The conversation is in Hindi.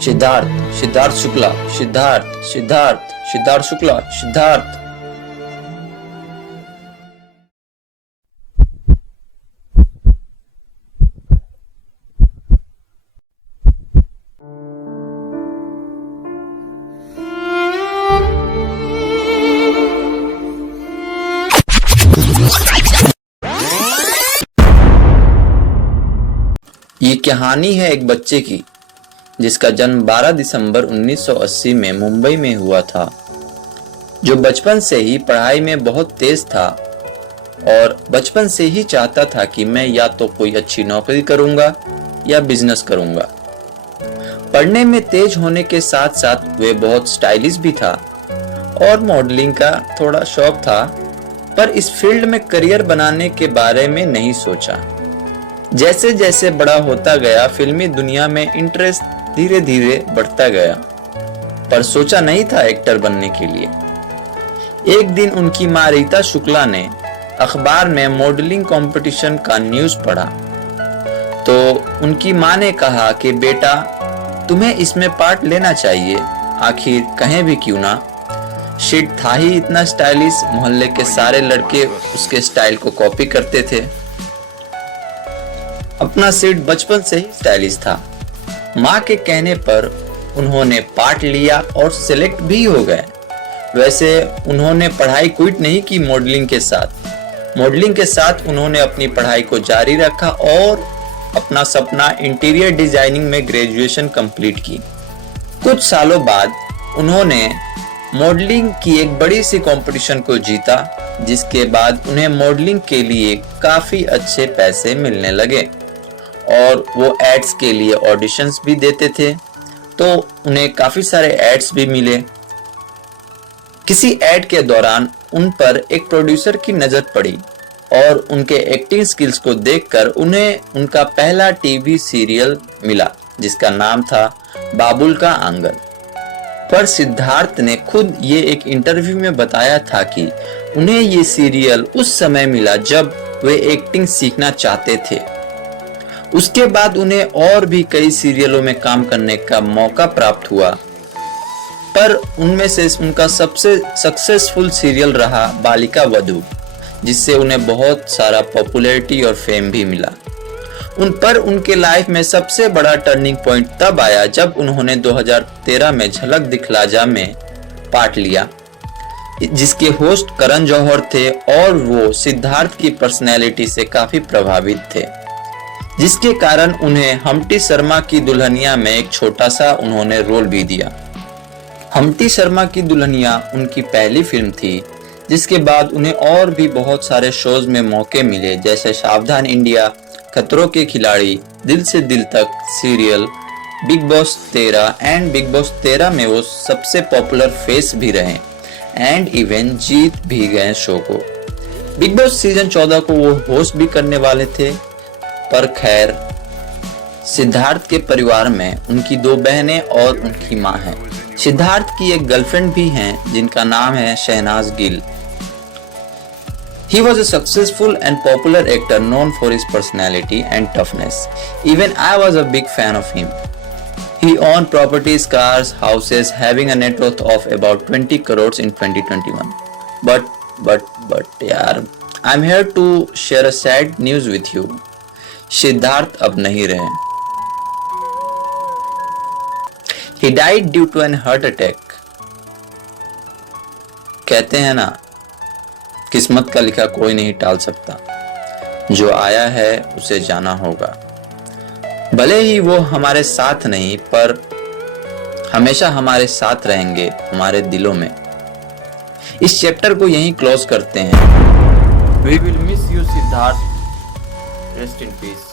सिद्धार्थ, सिद्धार्थ शुक्ला, सिद्धार्थ, सिद्धार्थ, सिद्धार्थ शुक्ला, सिद्धार्थ। ये कहानी है एक बच्चे की जिसका जन्म 12 दिसंबर 1980 में मुंबई में हुआ था, जो बचपन से ही पढ़ाई में बहुत तेज था और बचपन से ही चाहता था कि मैं या तो कोई अच्छी नौकरी करूंगा या बिजनेस करूंगा। पढ़ने में तेज होने के साथ साथ वे बहुत स्टाइलिश भी था और मॉडलिंग का थोड़ा शौक था, पर इस फील्ड में करियर बनाने के बारे में नहीं सोचा। जैसे जैसे बड़ा होता गया फिल्मी दुनिया में इंटरेस्ट धीरे धीरे बढ़ता गया, पर सोचा नहीं था एक्टर बनने के लिए। एक दिन उनकी माँ रीता शुक्ला ने अखबार में मॉडलिंग कंपटीशन का न्यूज़ पढ़ा तो उनकी माँ ने कहा कि बेटा तुम्हें इसमें पार्ट लेना चाहिए, आखिर कहीं भी क्यों ना। शिट था ही इतना स्टाइलिश, मोहल्ले के सारे लड़के उसके स्टाइल को कॉपी करते थे। अपना सिड बचपन से ही स्टाइलिश था। माँ के कहने पर उन्होंने पार्ट लिया और सिलेक्ट भी हो गए। वैसे उन्होंने पढ़ाई क्विट नहीं की मॉडलिंग के साथ उन्होंने अपनी पढ़ाई को जारी रखा और अपना सपना इंटीरियर डिजाइनिंग में ग्रेजुएशन कंप्लीट की। कुछ सालों बाद उन्होंने मॉडलिंग की एक बड़ी सी कंपटीशन को जीता, जिसके बाद उन्हें मॉडलिंग के लिए काफी अच्छे पैसे मिलने लगे और वो एड्स के लिए ऑडिशंस भी देते थे, तो उन्हें काफी सारे एड्स भी मिले। किसी एड के दौरान उन पर एक प्रोड्यूसर की नजर पड़ी और उनके एक्टिंग स्किल्स को देखकर उन्हें उनका पहला टीवी सीरियल मिला, जिसका नाम था बाबुल का आंगन। पर सिद्धार्थ ने खुद ये एक इंटरव्यू में बताया था कि उन्हें ये सीरियल उस समय मिला जब वे एक्टिंग सीखना चाहते थे। उसके बाद उन्हें और भी कई सीरियलों में काम करने का मौका प्राप्त हुआ, पर उनमें से उनका सबसे सक्सेसफुल सीरियल रहा बालिका वधू, जिससे उन्हें बहुत सारा पॉपुलैरिटी और फेम भी मिला। उनके लाइफ में सबसे बड़ा टर्निंग पॉइंट तब आया जब उन्होंने 2013 में झलक दिखला जा में पार्ट लिया, जिसके होस्ट करण जौहर थे और वो सिद्धार्थ की पर्सनैलिटी से काफी प्रभावित थे, जिसके कारण उन्हें हम्टी शर्मा की दुल्हनिया में एक छोटा सा उन्होंने रोल भी दिया। हम्टी शर्मा की दुल्हनिया उनकी पहली फिल्म थी, जिसके बाद उन्हें और भी बहुत सारे शोज में मौके मिले, जैसे सावधान इंडिया, खतरों के खिलाड़ी, दिल से दिल तक serial, big boss 13 and big boss 13 में वो सबसे पॉपुलर फेस भी रहे एंड इवन जीत भी गए शो को। बिग बॉस सीजन 14 को वो होस्ट भी करने वाले थे, पर खैर सिद्धार्थ के परिवार में उनकी 2 बहनें और उनकी माँ है। सिद्धार्थ की एक गर्लफ्रेंड भी हैं जिनका नाम है Shehnaaz Gill. He was a successful and popular actor known for his personality and toughness. Even I was a big fan of him. He owned properties, cars, houses, having a net worth of about 20 crores in 2021. But यार, I'm here to share a sad news with you. Siddharth अब नहीं रहे। He died due to an heart attack. कहते हैं ना, किस्मत का लिखा कोई नहीं टाल सकता, जो आया है उसे जाना होगा। भले ही वो हमारे साथ नहीं, पर हमेशा हमारे साथ रहेंगे हमारे दिलों में। इस चैप्टर को यहीं क्लोज करते हैं। We will miss you, Siddharth. Rest in peace.